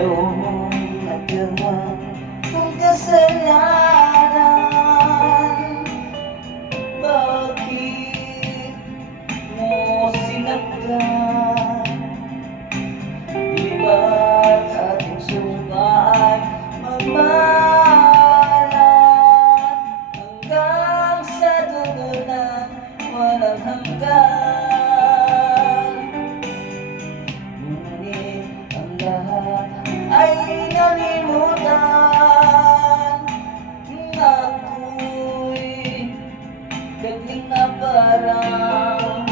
ikaw mong nagawa kong kasalanan. Bakit mo sinaktan? Di ba't ating sumpah ay mamalat hanggang sa dulo ng walang hanggan? Ngunit ang lahat ay nalimutan. Ako'y dagling na parang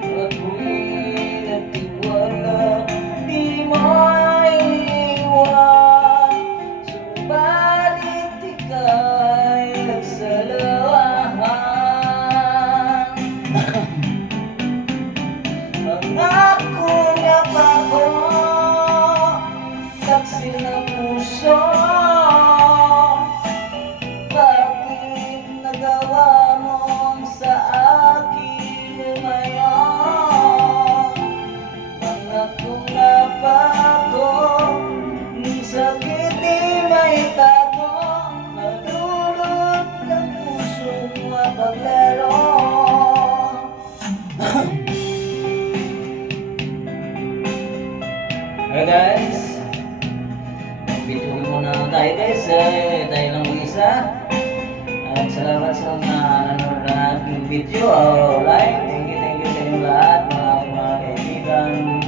ako'y nagtiwala, di mo iwan. Subalit ika'y nagsalawahan. Pangako na pako, saksi ng puso. Bakit nagawa mong sa akin lumayon? Pangako na pako, sakit di may tago, madulot ng puso mo at paglaro. Alright guys, bituin muna tayo guys, tayo lang mag-isa. At salamat sa mga nanonood ng aking video. Alright, thank you sa inyo lahat, mga kaibigan,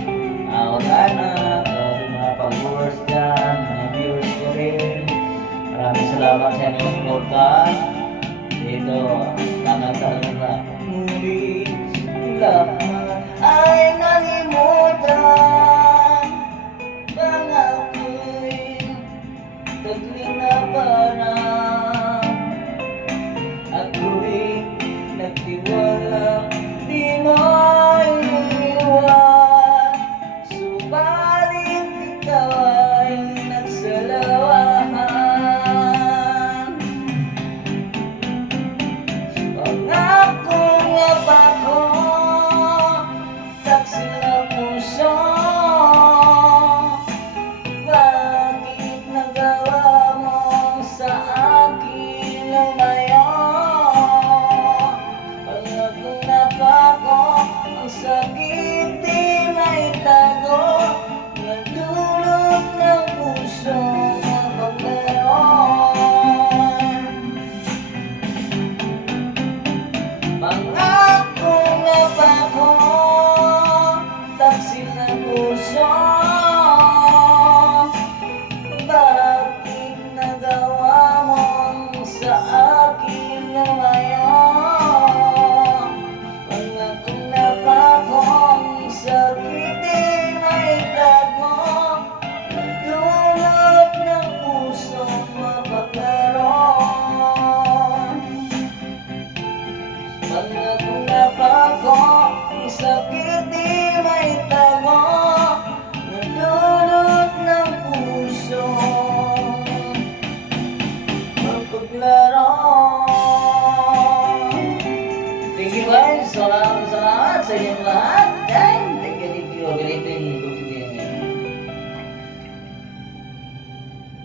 mag-anak, mga pag-viewers dyan, mga viewers ko rin. Maraming salamat sa inyong suporta. Dito, nakakaroon na muli, lahat ay nalimutan. Ako'y dagling na parang ako'y nagtiwala, di mo iwan. Subalit ikaw ay nagsalawahan. Pangako nga ba ko, saksi na puso. Sakit di may tago, nadulot ng puso ang paglaron. Pangako nga ba ko, taksil ng puso. Bakit nagawa mong sa akin lumayon? Pangako sakit di may tago, nadulot ng puso mapaglaron. Pangako na pako, sakit di may tago, nadulot ng puso mapaglaron. Thank you guys, salamat sa inyong lahat.